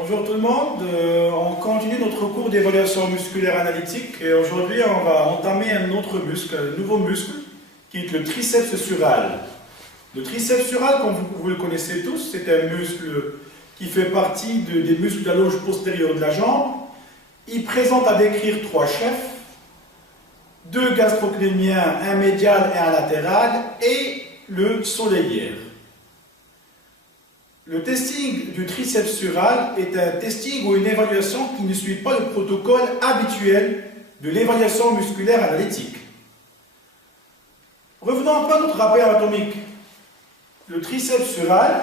Bonjour tout le monde, on continue notre cours d'évaluation musculaire analytique et aujourd'hui on va entamer un autre muscle, un nouveau muscle qui est le triceps sural. Le triceps sural, comme vous le connaissez tous, c'est un muscle qui fait partie des muscles de la loge postérieure de la jambe. Il présente à décrire trois chefs, deux gastroclémiens, un médial et un latéral et le soleillère. Le testing du triceps sural est un testing ou une évaluation qui ne suit pas le protocole habituel de l'évaluation musculaire analytique. Revenons un peu à notre rappel anatomique. Le triceps sural,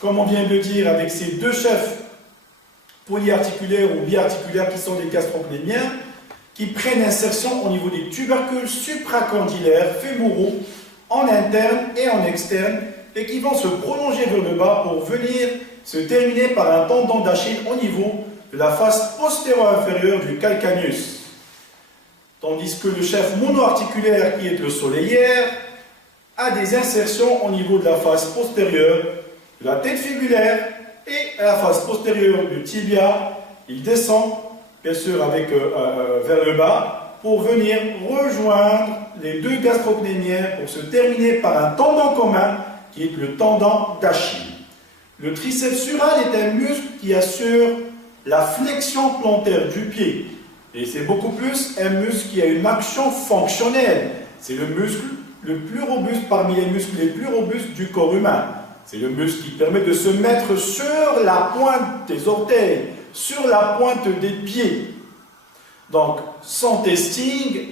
comme on vient de le dire, avec ses deux chefs polyarticulaires ou biarticulaires qui sont des gastroclémiens, qui prennent insertion au niveau des tubercules supracondylaires fémoraux en interne et en externe, et qui vont se prolonger vers le bas pour venir se terminer par un tendon d'Achille au niveau de la face postéro-inférieure du calcaneus. Tandis que le chef monoarticulaire, qui est le soleillère, a des insertions au niveau de la face postérieure de la tête fibulaire et à la face postérieure du tibia. Il descend, bien sûr, vers le bas pour venir rejoindre les deux gastroclémiens pour se terminer par un tendon commun qui est le tendon d'Achille. Le triceps sural est un muscle qui assure la flexion plantaire du pied. Et c'est beaucoup plus un muscle qui a une action fonctionnelle. C'est le muscle le plus robuste parmi les muscles les plus robustes du corps humain. C'est le muscle qui permet de se mettre sur la pointe des orteils, sur la pointe des pieds. Donc, son testing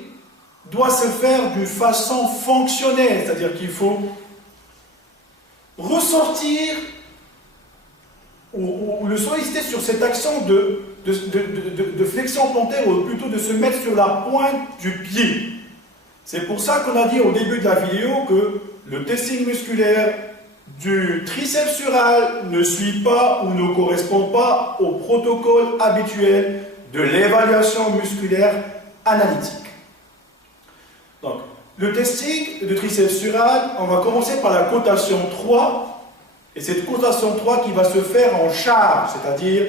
doit se faire d'une façon fonctionnelle, c'est-à-dire qu'il faut ressortir ou le solliciter sur cette action de flexion plantaire, ou plutôt de se mettre sur la pointe du pied. C'est pour ça qu'on a dit au début de la vidéo que le testing musculaire du triceps sural ne suit pas ou ne correspond pas au protocole habituel de l'évaluation musculaire analytique. Donc, le testing de triceps sural, on va commencer par la cotation 3, et cette cotation 3 qui va se faire en charge, c'est-à-dire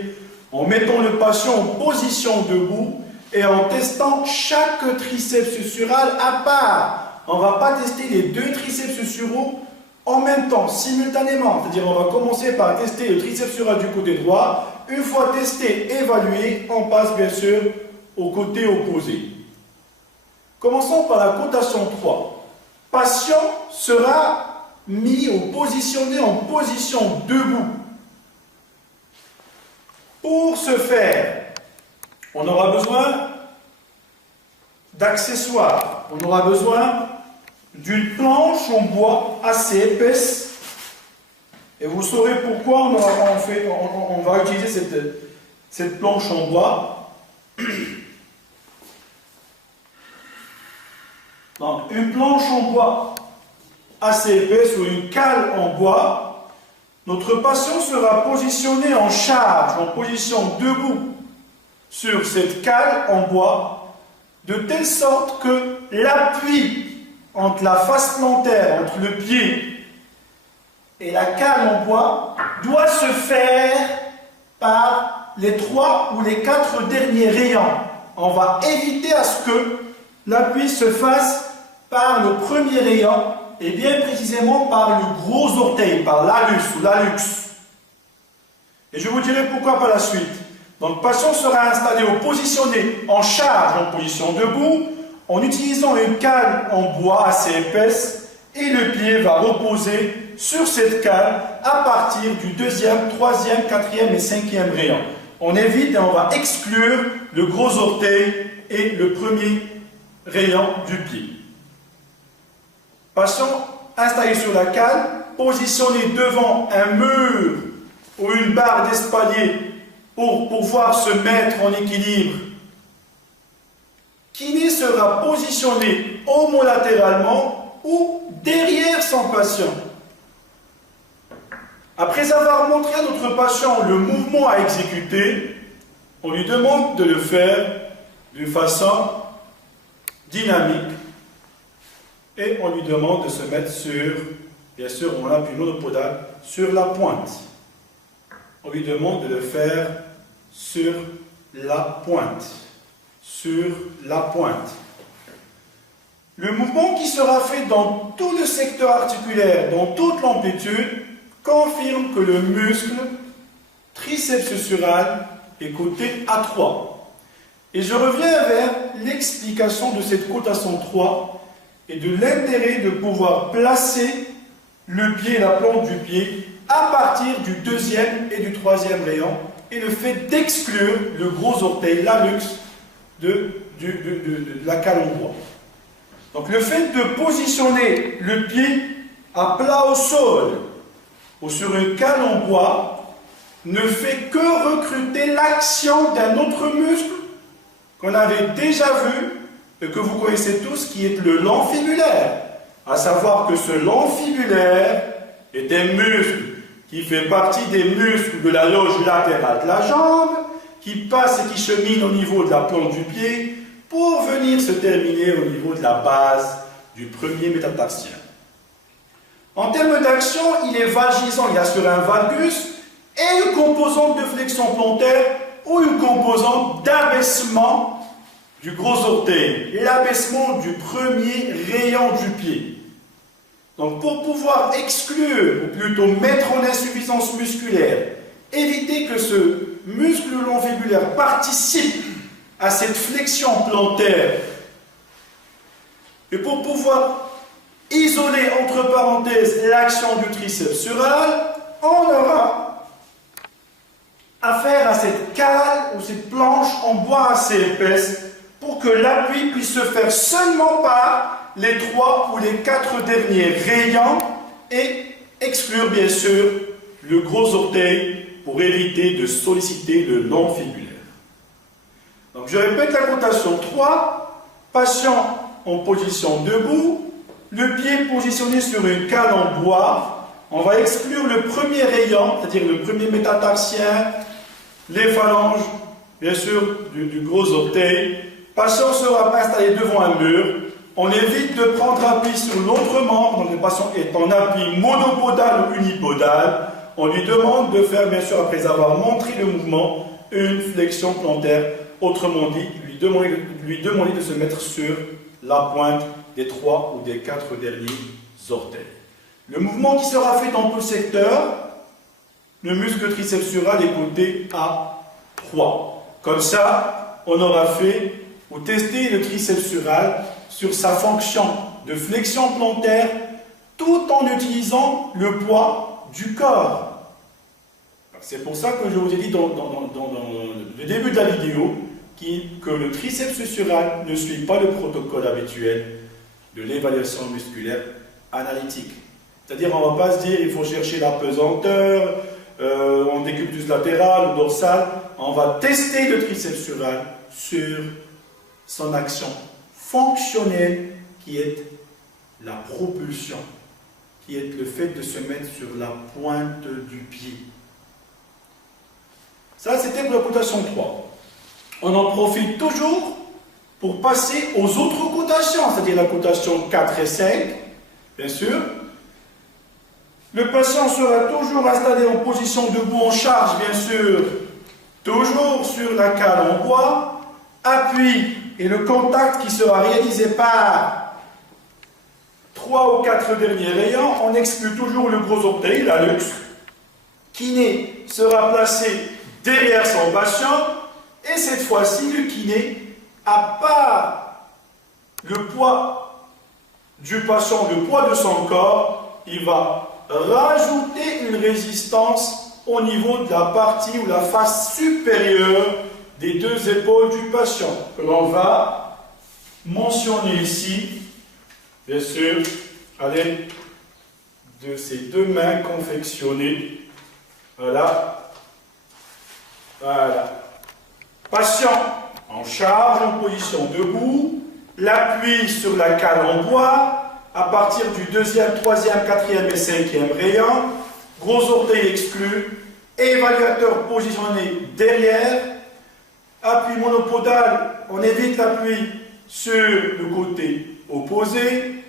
en mettant le patient en position debout et en testant chaque triceps sural à part. On ne va pas tester les deux triceps suraux en même temps, simultanément, c'est-à-dire on va commencer par tester le triceps sural du côté droit. Une fois testé, évalué, on passe bien sûr au côté opposé. Commençons par la cotation 3. Patient sera mis ou positionné en position debout. Pour ce faire, on aura besoin d'accessoires. On aura besoin d'une planche en bois assez épaisse. Et vous saurez pourquoi on va utiliser cette planche en bois. Donc, une planche en bois assez épaisse ou une cale en bois, notre patient sera positionné en charge, en position debout sur cette cale en bois, de telle sorte que l'appui entre la face plantaire, entre le pied et la cale en bois, doit se faire par les 3 ou les 4 derniers rayons. On va éviter à ce que l'appui se fasse par le premier rayon, et bien précisément par le gros orteil, par l'allus ou l'allux. Et je vous dirai pourquoi par la suite. Donc, le patient sera installé ou positionné en charge en position debout, en utilisant une cale en bois assez épaisse, et le pied va reposer sur cette cale à partir du 2e, 3e, 4e et 5e rayon. On évite et on va exclure le gros orteil et le premier rayon du pied. Patient installé sur la cale, positionné devant un mur ou une barre d'espalier pour pouvoir se mettre en équilibre. Kiné sera positionné homolatéralement ou derrière son patient. Après avoir montré à notre patient le mouvement à exécuter, on lui demande de le faire d'une façon dynamique. Et on lui demande de se mettre sur, bien sûr, on appuie monopodal sur la pointe. on lui demande de le faire sur la pointe. Sur la pointe. Le mouvement qui sera fait dans tout le secteur articulaire, dans toute l'amplitude, confirme que le muscle triceps sural est coté à 3. Et je reviens vers l'explication de cette cotation 3 et de l'intérêt de pouvoir placer le pied et la plante du pied à partir du deuxième et du troisième rayon et le fait d'exclure le gros orteil, l'hallux, de la cale en bois. Donc le fait de positionner le pied à plat au sol ou sur une cale en bois ne fait que recruter l'action d'un autre muscle qu'on avait déjà vu et que vous connaissez tous, qui est le long fibulaire. À savoir que ce long fibulaire est un muscle qui fait partie des muscles de la loge latérale de la jambe, qui passe et qui chemine au niveau de la plante du pied pour venir se terminer au niveau de la base du premier métatarsien. En termes d'action, il est vagisant, il assure un valgus et une composante de flexion plantaire ou une composante d'abaissement du gros orteil, l'abaissement du premier rayon du pied. Donc pour pouvoir exclure, ou plutôt mettre en insuffisance musculaire, éviter que ce muscle long fibulaire participe à cette flexion plantaire, et pour pouvoir isoler entre parenthèses l'action du triceps sural, on aura affaire à cette cale ou cette planche en bois assez épaisse pour que l'appui puisse se faire seulement par les 3 ou les 4 derniers rayons et exclure bien sûr le gros orteil pour éviter de solliciter le long fibulaire. Donc je répète la cotation 3, patient en position debout, le pied positionné sur une cale en bois, on va exclure le premier rayon, c'est-à-dire le premier métatarsien, les phalanges, bien sûr, du gros orteil. Patient sera installé devant un mur, on évite de prendre appui sur l'autre membre, donc le patient est en appui monopodal ou unipodal, on lui demande de faire, bien sûr, après avoir montré le mouvement, une flexion plantaire. Autrement dit, lui demander de se mettre sur la pointe des 3 ou des 4 derniers orteils. Le mouvement qui sera fait dans tout le secteur, le muscle triceps sural est coté à 3. Comme ça, on aura fait ou testé le triceps sural sur sa fonction de flexion plantaire tout en utilisant le poids du corps. C'est pour ça que je vous ai dit dans le début de la vidéo que le triceps sural ne suit pas le protocole habituel de l'évaluation musculaire analytique. C'est-à-dire, on ne va pas se dire il faut chercher la pesanteur en décubitus latéral ou dorsal. On va tester le triceps sural sur son action fonctionnelle qui est la propulsion, qui est le fait de se mettre sur la pointe du pied. Ça, c'était pour la cotation 3. On en profite toujours pour passer aux autres cotations, c'est-à-dire la cotation 4 et 5, bien sûr. Le patient sera toujours installé en position debout en charge, bien sûr, toujours sur la cale en bois, appui et le contact qui sera réalisé par 3 ou 4 derniers rayons, on exclut toujours le gros orteil, l'hallux. Kiné sera placé derrière son patient, et cette fois-ci, le kiné, à part le poids du patient, le poids de son corps, il va rajouter une résistance au niveau de la partie ou la face supérieure des 2 épaules du patient, que l'on va mentionner ici, bien sûr, à l'aide de ces 2 mains confectionnées. Voilà. Voilà. Patient en charge, en position debout, l'appui sur la cale en bois, à partir du 2e, 3e, 4e et 5e rayon, gros orteil exclu, évaluateur positionné derrière, appui monopodal, on évite l'appui sur le côté opposé,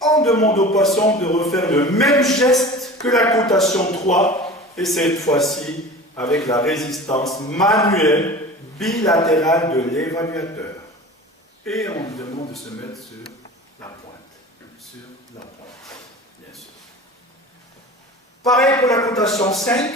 on demande au patient de refaire le même geste que la cotation 3, et cette fois-ci, avec la résistance manuelle bilatérale de l'évaluateur. Et on lui demande de se mettre sur la pointe. Sur la pointe, bien sûr. Pareil pour la cotation 5.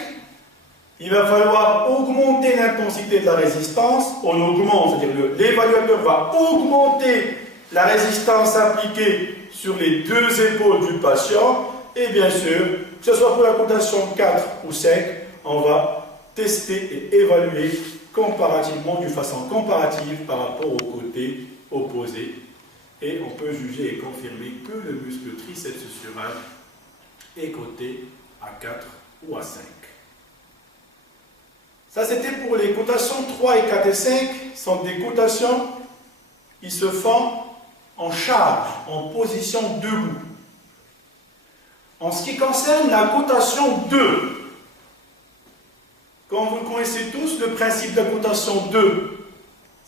Il va falloir augmenter l'intensité de la résistance. On augmente, c'est-à-dire l'évaluateur va augmenter la résistance appliquée sur les deux épaules du patient. Et bien sûr, que ce soit pour la cotation 4 ou 5, on va tester et évaluer comparativement, d'une façon comparative par rapport au côté opposé. Et on peut juger et confirmer que le muscle triceps sural est coté à 4 ou à 5. Ça, c'était pour les cotations 3 et 4 et 5. Ce sont des cotations qui se font en charge, en position debout. En ce qui concerne la cotation 2, comme vous le connaissez tous, le principe de la cotation 2,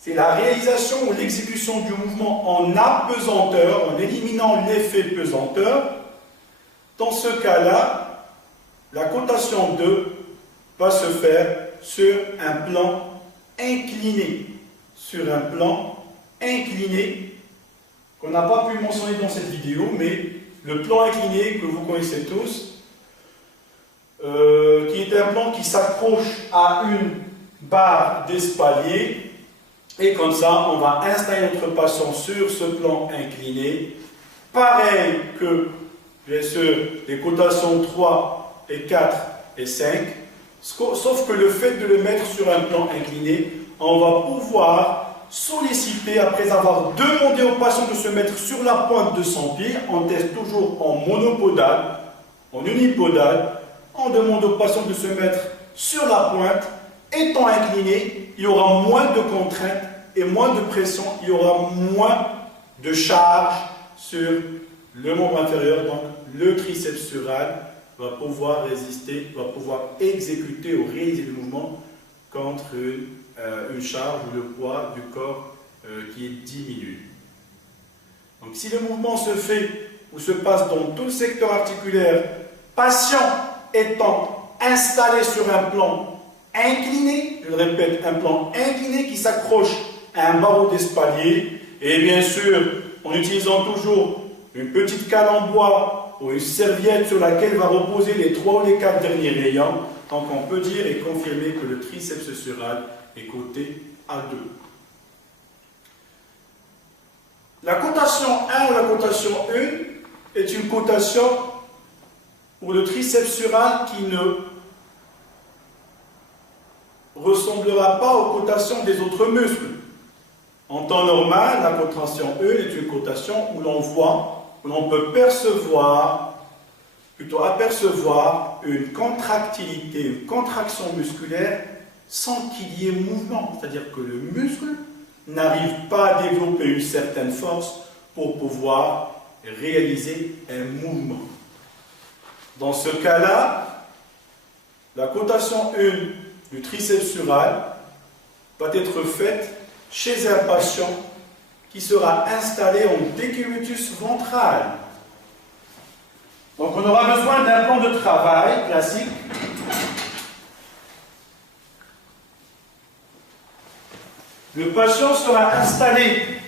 c'est la réalisation ou l'exécution du mouvement en apesanteur, en éliminant l'effet pesanteur. Dans ce cas-là, la cotation 2 va se faire sur un plan incliné. Sur un plan incliné, qu'on n'a pas pu mentionner dans cette vidéo, mais le plan incliné que vous connaissez tous, qui est un plan qui s'accroche à une barre d'espalier, et comme ça, on va installer notre patient sur ce plan incliné. Pareil que, bien sûr, les cotations 3 et 4 et 5, sauf que le fait de le mettre sur un plan incliné, on va pouvoir solliciter, après avoir demandé au patient de se mettre sur la pointe de son pied, on teste toujours en monopodal, en unipodal, on demande au patient de se mettre sur la pointe, étant incliné, il y aura moins de contraintes et moins de pression, il y aura moins de charge sur le membre inférieur, donc le triceps sural va pouvoir résister, va pouvoir exécuter ou réaliser le mouvement contre une charge ou le poids du corps qui est diminué. Donc si le mouvement se fait ou se passe dans tout le secteur articulaire, patient étant installé sur un plan incliné, je le répète, un plan incliné qui s'accroche à un barreau d'espalier, et bien sûr en utilisant toujours une petite cale en bois ou une serviette sur laquelle va reposer les 3 ou les 4 derniers rayons. Donc on peut dire et confirmer que le triceps sural est coté à 2. La cotation 1 ou la cotation 1 est une cotation pour le triceps sural qui ne ressemblera pas aux cotations des autres muscles. En temps normal, la cotation 1 est une cotation où l'on voit, où l'on peut percevoir, plutôt apercevoir une contractilité, une contraction musculaire sans qu'il y ait mouvement. C'est-à-dire que le muscle n'arrive pas à développer une certaine force pour pouvoir réaliser un mouvement. Dans ce cas-là, la cotation 1 du triceps sural va être faite chez un patient qui sera installé en décubitus ventral. Donc on aura besoin d'un plan de travail classique. Le patient sera installé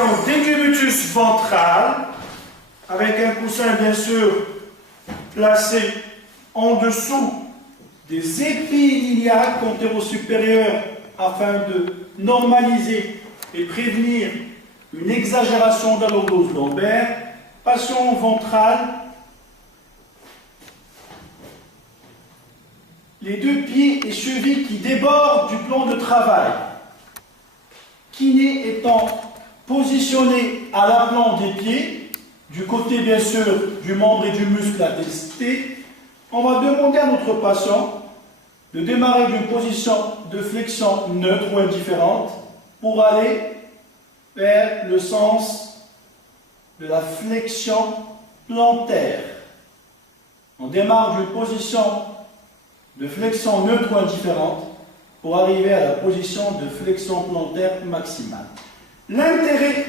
en décubitus ventral avec un coussin bien sûr placé en dessous des épis iliaques antéro-supérieurs afin de normaliser et prévenir une exagération de la lordose lombaire. Patient ventral, les deux pieds et chevilles qui débordent du plan de travail. Kiné étant positionné à l'aplan des pieds, du côté bien sûr du membre et du muscle à tester, on va demander à notre patient de démarrer d'une position de flexion neutre ou indifférente pour aller vers le sens de la flexion plantaire. On démarre d'une position de flexion neutre ou indifférente pour arriver à la position de flexion plantaire maximale. L'intérêt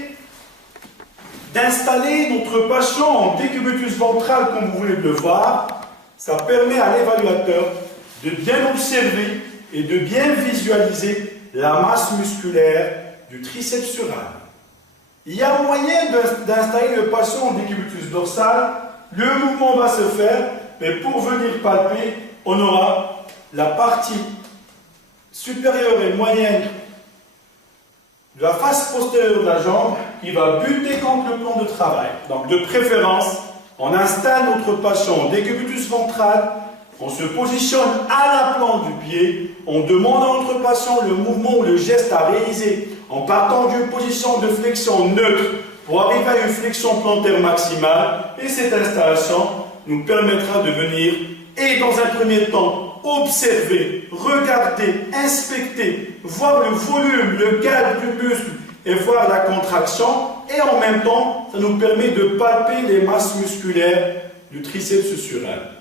d'installer notre patient en décubitus ventral, comme vous venez de le voir, ça permet à l'évaluateur de bien observer et de bien visualiser la masse musculaire du triceps sural. Il y a moyen d'installer le patient en décubitus dorsal, le mouvement va se faire, mais pour venir palper, on aura la partie supérieure et moyenne de la face postérieure de la jambe qui va buter contre le plan de travail. Donc de préférence, on installe notre patient en décubitus ventral, on se positionne à la plante du pied, on demande à notre patient le mouvement ou le geste à réaliser en partant d'une position de flexion neutre pour arriver à une flexion plantaire maximale, et cette installation nous permettra de venir et dans un premier temps observer, regarder, inspecter, voir le volume, le galbe du muscle et voir la contraction, et en même temps ça nous permet de palper les masses musculaires du triceps sural.